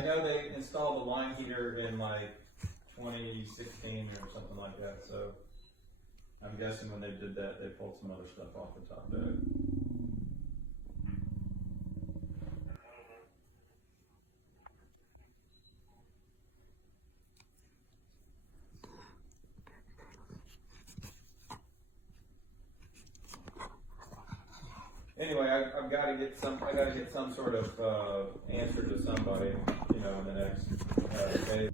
I know they installed a line heater in like 2016 or something like that, so I'm guessing when they did that, they pulled some other stuff off the top of it. Anyway, I've got to get some sort of answer to somebody, you know, in the next day.